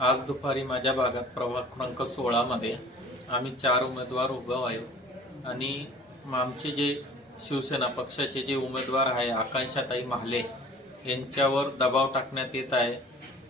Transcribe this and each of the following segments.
आज दुपारी माझ्या भागात प्रभाग क्रमांक 16 मध्ये आम्ही 4 उमेदवार उभे आहे आणि आमचे जे शिवसेना पक्षाचे जे उमेदवार आहे आकांक्षाताई महाले यांच्यावर दबाव टाकण्यात येत आहे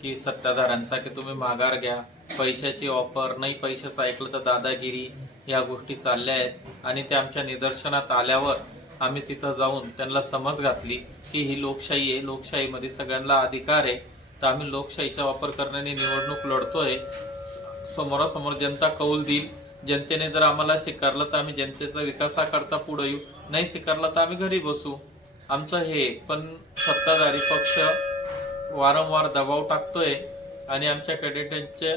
की सत्ताधाऱ्यांचा की तुम्ही माघार घ्या, पैशाची ऑफर नाही, पैशाचं ऐकलं तर दादागिरी, या गोष्टी चालल्या आहेत। आणि ते आमच्या निदर्शनात आल्यावर आम्ही तिथं जाऊन त्यांना समज घातली की ही लोकशाही आहे, लोकशाहीमध्ये सगळ्यांना अधिकार आहे, तर आम्ही लोकशाहीचा वापर करण्याने निवडणूक लढतोय। समोरासमोर जनता कौल देईल, जनतेने जर आम्हाला स्वीकारलं तर आम्ही जनतेचा विकासाकरता पुढे येऊ, नाही स्वीकारलं तर आम्ही घरी बसू। आमचं हे पण सत्ताधारी पक्ष वारंवार दबाव टाकतोय आणि आमच्या कॅडेटांचे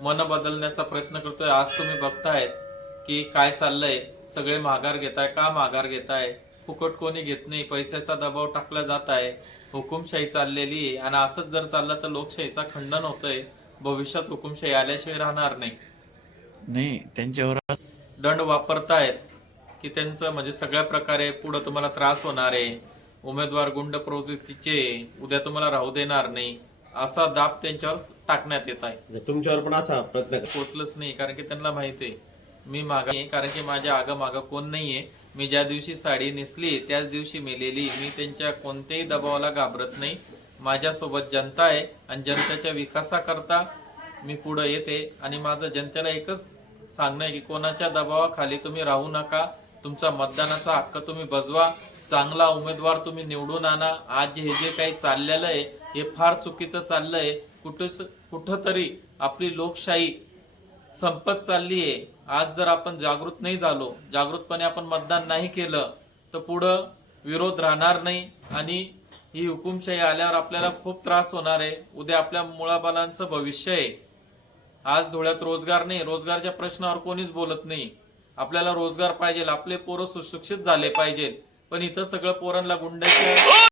मन बदलण्याचा प्रयत्न करतोय। आज तुम्ही बघताय की काय चाललंय, सगळे माघार घेताय। का माघार घेताय? फुकट कोणी घेत नाही, पैशाचा दबाव टाकला जात आहे, हुकुमशाही चाललेली आहे आणि असंच जर चाललं तर लोकशाहीचा खंडन होतंय। भविष्यात हुकुमशाही आल्याशिवाय राहणार नाही। त्यांच्यावर दंड वापरतायत की त्यांचं म्हणजे सगळ्या प्रकारे पुढे तुम्हाला त्रास होणार आहे, उमेदवार गुंड प्रवृत्तीचे, उद्या तुम्हाला राहू देणार नाही, असा दाब त्यांच्यावर टाकण्यात येत आहे। तुमच्यावर पण असा प्रयत्न पोचलंच नाही कारण की त्यांना माहिती आहे मी मागा आहे, कारण की माझ्या आगमागं कोण नाहीये। मी ज्या दिवशी साडी नेसली त्याच दिवशी मेलेली। मी त्यांच्या कोणत्याही दबावाला घाबरत नाही। माझ्यासोबत जनता आहे आणि जनतेच्या विकासाकरता मी पुढे येते आणि माझं जनतेला एकच सांगणं आहे की कोणाच्या दबावाखाली तुम्ही राहू नका। तुमचा मतदानाचा हक्क तुम्ही बजवा, चांगला उमेदवार तुम्ही निवडून आणा। आज हे जे काही चाललेलं आहे हे फार चुकीचं चाललंय। कुठंतरी आपली लोकशाही संपत चालली आहे। आज जर आपण जागृत नाही झालो, जागृतपणे आपण मतदान नाही केलं तर पुढं विरोध राहणार नाही आणि ही हुकुमशाही आल्यावर आपल्याला खूप त्रास होणार आहे। उद्या आपल्या मुलाबालांचं भविष्य आहे। आज धुळ्यात रोजगार नाही, रोजगारच्या प्रश्नावर कोणीच बोलत नाही। आपल्याला रोजगार पाहिजे, आपले पोरं सुशिक्षित झाले पाहिजे, पण इथं सगळं पोरांना गुंडाच्या